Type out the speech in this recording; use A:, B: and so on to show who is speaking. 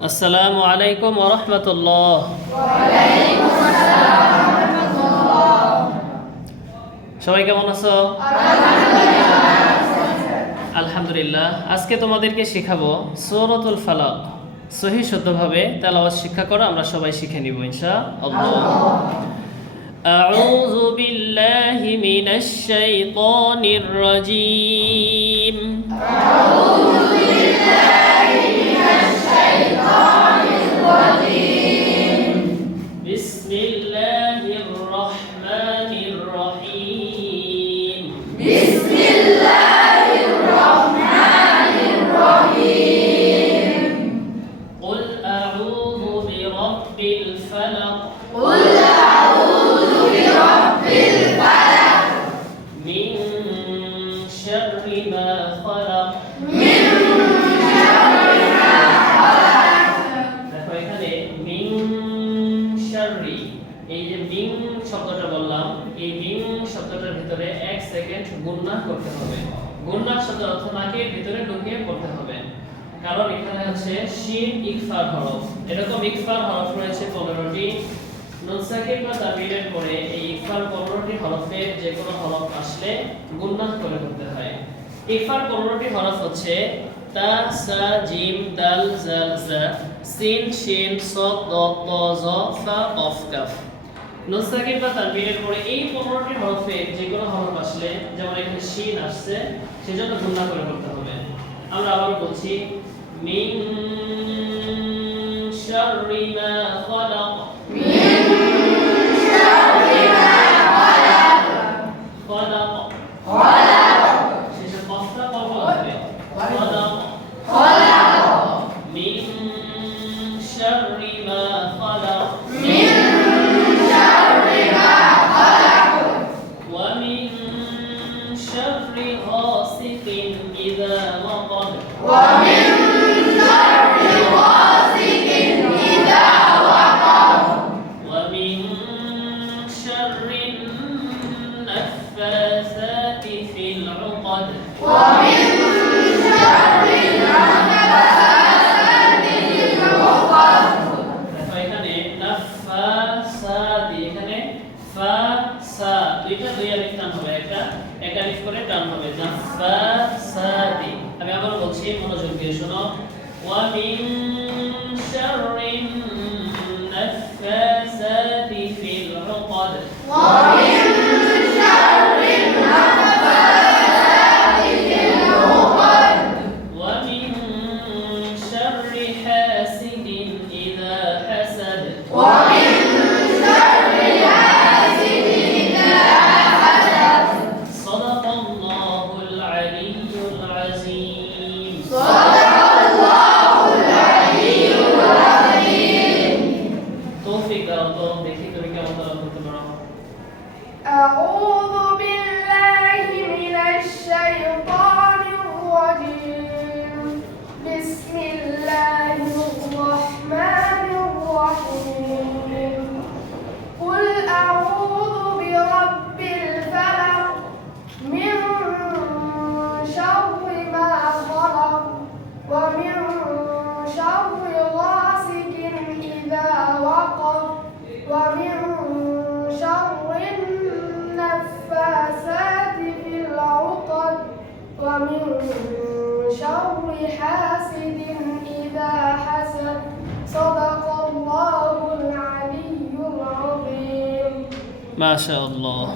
A: আসসালামু আলাইকুম ওরহমতুল্লাহ সবাই কেমন আছো আলহামদুলিল্লাহ আজকে তোমাদেরকে শেখাবো সৌরতুল ফালাক সহি শুদ্ধভাবে তেলাওয়াত শিক্ষা করো আমরা সবাই শিখে নিব ইনশা আল্লাহ أعوذ بالله من الشيطان الرجيم بسم الرحيم قل أعوذ برب الفلق قل أعوذ برب الفلق من شر ما خلق من شر ما خلق দেখো এখানে মিন শাররি এই যে মিন শব্দটা বললাম, এই মিন শব্দটার ভিতরে এক সেকেন্ড গুণনা করতে হবে। গুণনা শব্দ অর্থ নাকের ভিতরে ঢুকিয়ে পড়তে হবে। কারণ এখানে হচ্ছে শিন ইকফার হরফ। এরকম ইকফার হরফ রয়েছে পনেরোটি। নুন সাকিব বা তামিরের পরে এই ইকফার পনেরোটি হরফের যে কোনো হরফ আসলে গুণনা করে করতে হয়। ইকফার পনেরোটি হরফ হচ্ছে তা, সা, জিম, দাল জাল জা, সিন, শিন সদ দ ত, জ, ফা কফ কাফ। নুন সাকিব বা তানবীরের পরে এই 15টি হরফে যে কোনো হরফ আসলে যেমন এখানে শিন আসছে সেজন্য গুণনা করে করতে হবে। আমরা আবার বলছি মিন শাররি মা খলাক। খলাক। শেষে কফটা কফ হবে খলাক। النفاثات في العقد. দেখো দুইটা দুই আলিফ টান হবে, একটা, এক আলিফ করে টান হবে নাফাসাতি আমি আবার বলছি, মনোযোগ দিয়ে শোনো। ওয়া মিন
B: ومن شر النفاسات في العقد ومن شر حاسد إذا حسد. صدق الله العلي العظيم.
A: ما شاء الله.